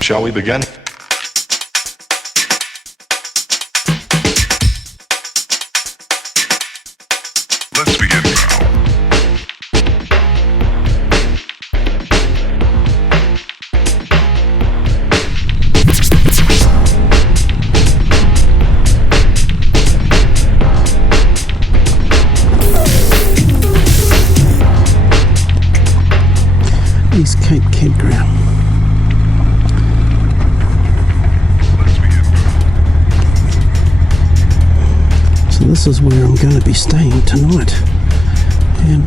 Shall we begin? Let's begin now. East Cape Campground. So this is where I'm going to be staying tonight, and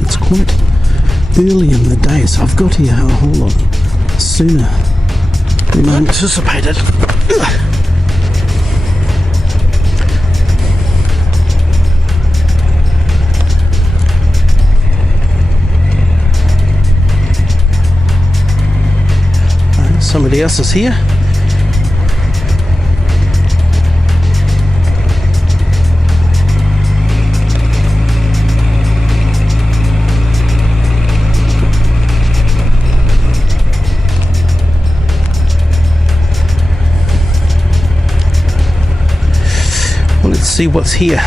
it's quite early in the day, so I've got here a whole lot sooner than I anticipated. Somebody else is here. Well, let's see what's here.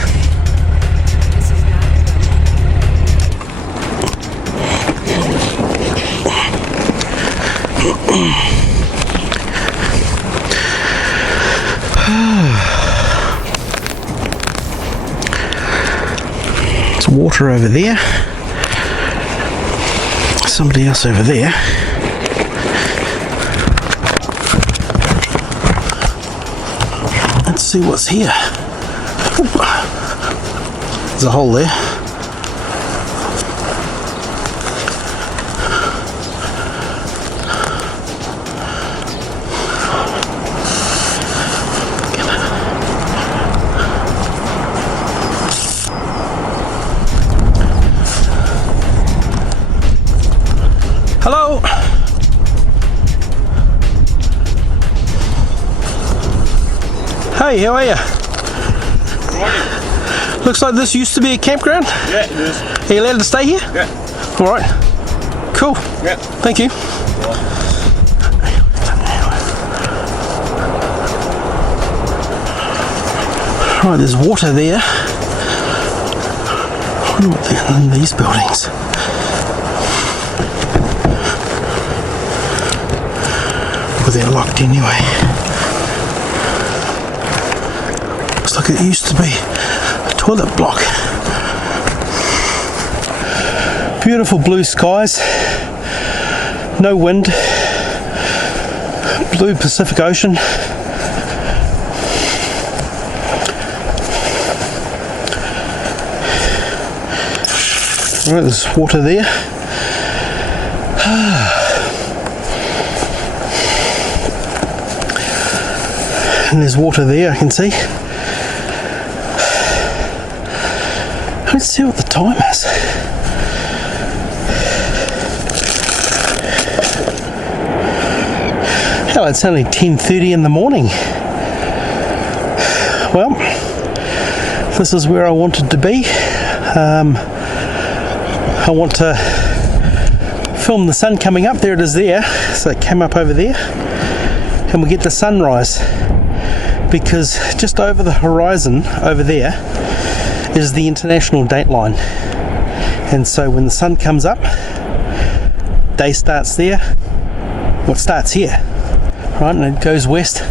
There's water over there. Somebody else over there. Let's see what's here. There's a hole there. Hello. Hey, how are you? Good morning. Looks like this used to be a campground. Yeah, it is. Are you allowed to stay here? Yeah. All right. Cool. Yeah. Thank you. Right, there's water there. I wonder what they're in these buildings. Well, they're locked anyway. Looks like it used to be a toilet block. Beautiful blue skies, no wind, blue Pacific Ocean. Right, there's water there. And there's water there, I can see. Let's see what the time is. Hell, it's only 10:30 in the morning. Well, this is where I wanted to be. I want to film the sun coming up. There it is there. So it came up over there. And we get the sunrise. Because just over the horizon, over there, is the international date line. And so when the sun comes up, day starts there. Well, it starts here. Right, and it goes west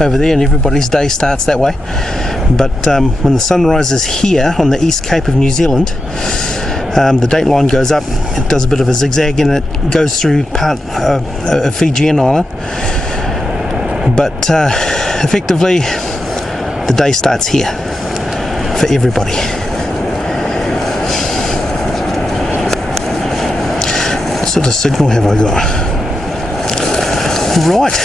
over there, and everybody's day starts that way. But when the sun rises here on the East Cape of New Zealand, the date line goes up, it does a bit of a zigzag, and it goes through part of Fijian island. But effectively, the day starts here for everybody. What sort of signal have I got? Right.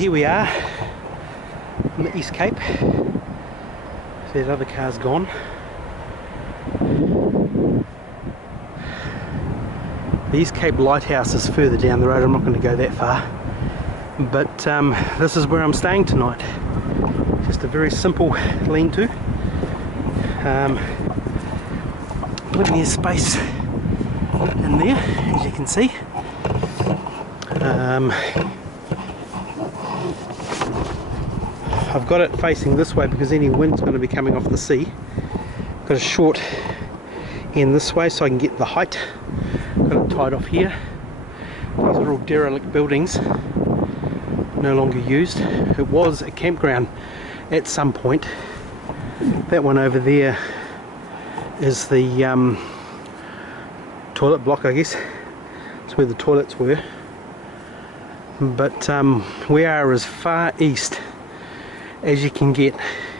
here we are on the East Cape. That other car's gone. The East Cape Lighthouse is further down the road. I'm not going to go that far, but this is where I'm staying tonight. Just a very simple lean-to. Plenty of space in there, as you can see. I've got it facing this way because any wind's going to be coming off the sea. Got a short end this way so I can get the height. Got it tied off here. These are all derelict buildings, no longer used. It was a campground at some point. That one over there is the toilet block, I guess. It's where the toilets were. But we are as far east as you can get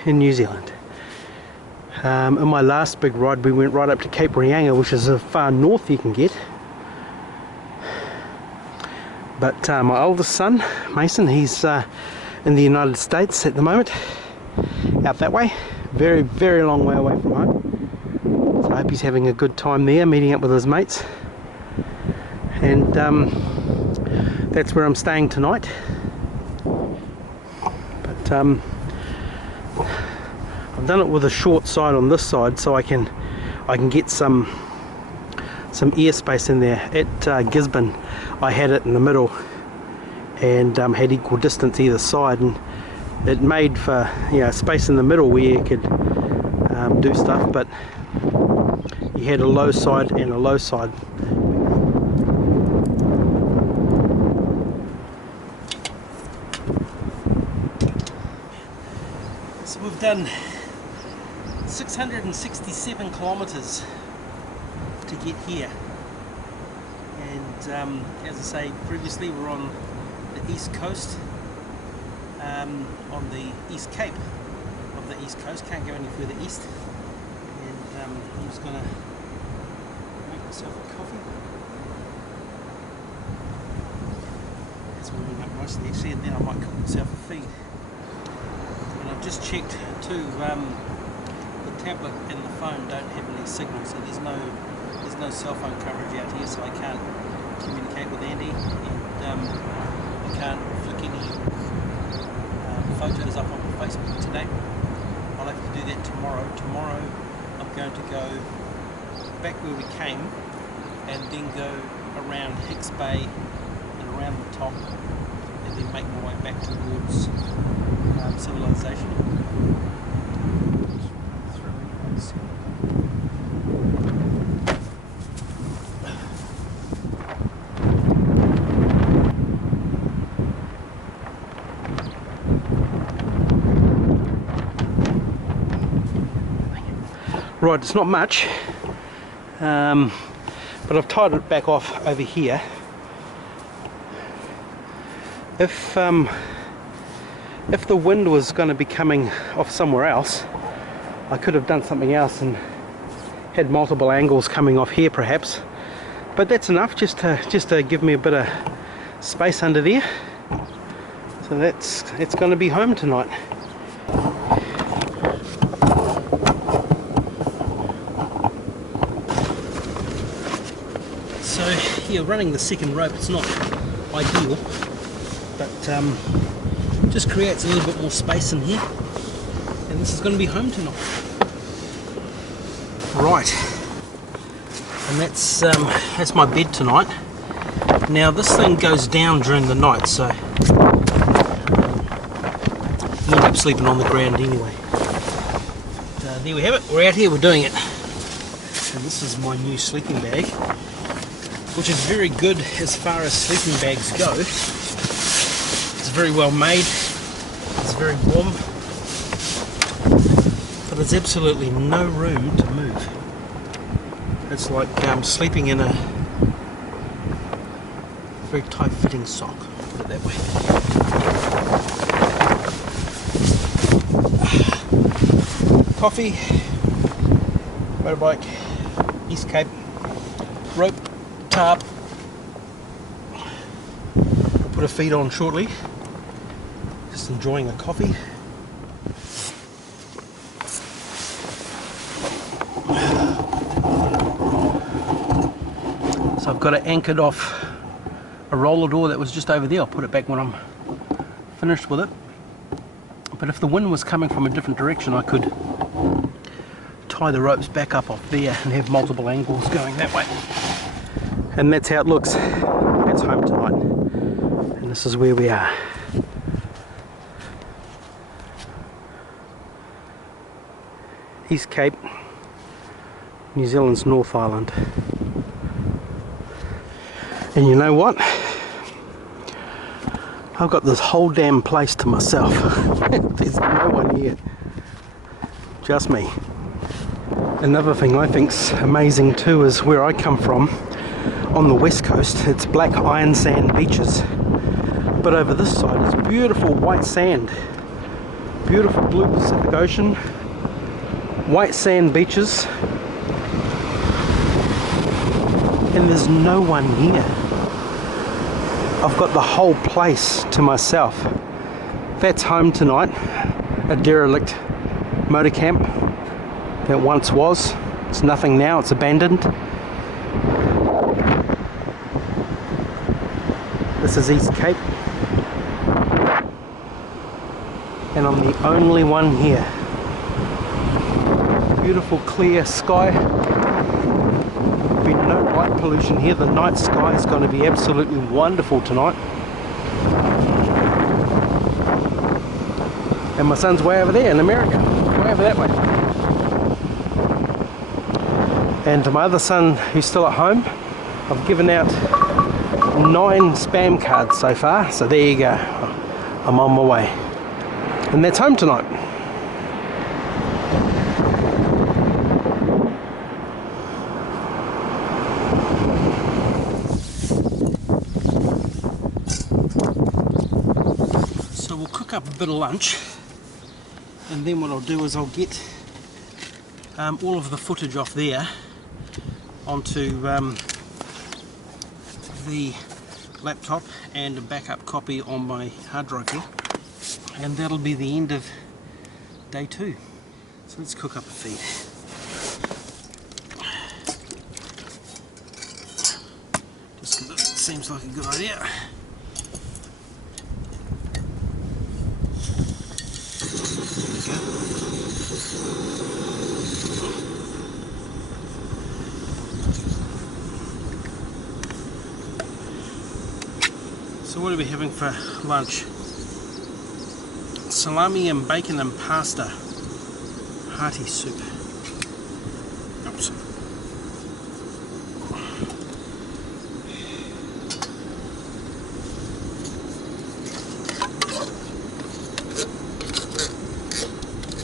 in New Zealand. In my last big ride we went right up to Cape Reinga, which is as far north you can get. But my oldest son, Mason, he's in the United States at the moment, out that way, very, very long way away from home. So I hope he's having a good time there, meeting up with his mates. And that's where I'm staying tonight. But I've done it with a short side on this side so I can get some airspace in there. At Gisborne I had it in the middle and had equal distance either side, and it made for, you know, space in the middle where you could do stuff, but you had a low side and a low side. So we've done 667 kilometers to get here, and as I say, previously we're on the east coast, on the East Cape of the East Coast. Can't go any further east, and I'm just going to make myself a coffee. That's warming up nicely actually, and then I might cook myself a feed. And I've just checked too, the tablet and the phone don't have any signal, so there's no cell phone coverage out here, so I can't communicate with Andy, and I can't flick any photos up on Facebook today. I'll have to do that tomorrow. Tomorrow I'm going to go back where we came and then go around Hicks Bay and around the top, and then make my way back towards civilization. Right, it's not much, but I've tied it back off over here. If the wind was going to be coming off somewhere else, I could have done something else and had multiple angles coming off here perhaps, but that's enough just to give me a bit of space under there. So it's going to be home tonight. So yeah, running the second rope, it's not ideal, but just creates a little bit more space in here, and this is going to be home tonight. Right, and that's my bed tonight. Now this thing goes down during the night, so I'll end up sleeping on the ground anyway. But, there we have it, we're out here, we're doing it. And this is my new sleeping bag, which is very good as far as sleeping bags go. It's very well made, it's very warm, but there's absolutely no room to move. It's like sleeping in a very tight fitting sock, put it that way. Coffee, motorbike, East Cape, rope, tarp. I'll put a feed on shortly, just enjoying a coffee. So I've got it anchored off a roller door that was just over there. I'll put it back when I'm finished with it. But if the wind was coming from a different direction, I could tie the ropes back up off there and have multiple angles going that way. And that's how it looks. That's home tonight. And this is where we are. East Cape, New Zealand's North Island. And you know what? I've got this whole damn place to myself. There's no one here. Just me. Another thing I think's amazing too is where I come from on the west coast. It's black iron sand beaches. But over this side is beautiful white sand. Beautiful blue Pacific Ocean. White sand beaches. And there's no one here. I've got the whole place to myself. That's home tonight. A derelict motor camp that once was. It's nothing now, it's abandoned. This is East Cape. And I'm the only one here. Beautiful clear sky. Been no light pollution here. The night sky is going to be absolutely wonderful tonight. And my son's way over there in America, way over that way. And to my other son who's still at home, I've given out 9 spam cards so far, so there you go. I'm on my way. And that's home tonight. So we'll cook up a bit of lunch, and then what I'll do is I'll get all of the footage off there onto the laptop and a backup copy on my hard drive here, and that'll be the end of day 2. So let's cook up a feed. Just because it seems like a good idea. So what are we having for lunch? Salami and bacon and pasta. Hearty soup. Oops.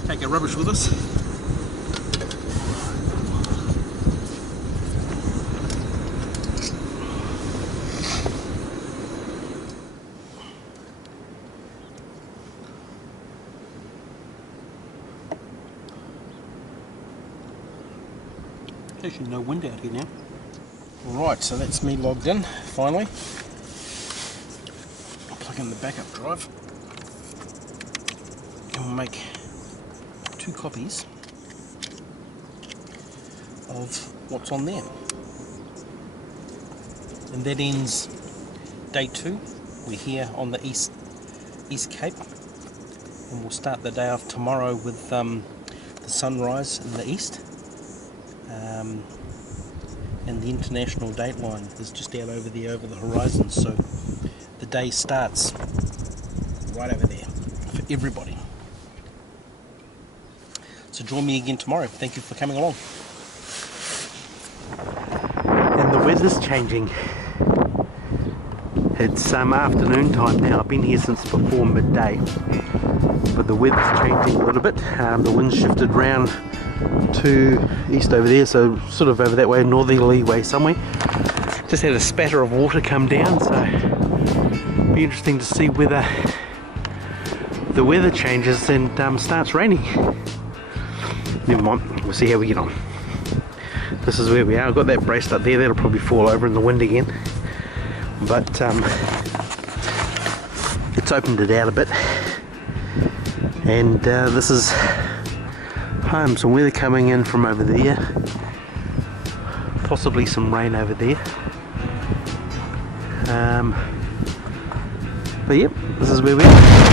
Take our rubbish with us. Actually no wind out here now. Right, so that's me logged in, finally. I'll plug in the backup drive. And we'll make 2 copies of what's on there. And that ends day 2. We're here on the East Cape. And we'll start the day off tomorrow with the sunrise in the east. And the international date line is just out over there over the horizon, so the day starts right over there for everybody. So join me again tomorrow. Thank you for coming along. And the weather's changing. It's afternoon time now. I've been here since before midday, but the weather's changing a little bit. The wind's shifted round to east over there, so sort of over that way, northerly way somewhere. Just had a spatter of water come down, so it'll be interesting to see whether the weather changes and starts raining. Never mind, we'll see how we get on. This is where we are. I've got that braced up there, that'll probably fall over in the wind again, but it's opened it out a bit, And this is home. Some weather coming in from over there, possibly some rain over there. But yep, this is where we are.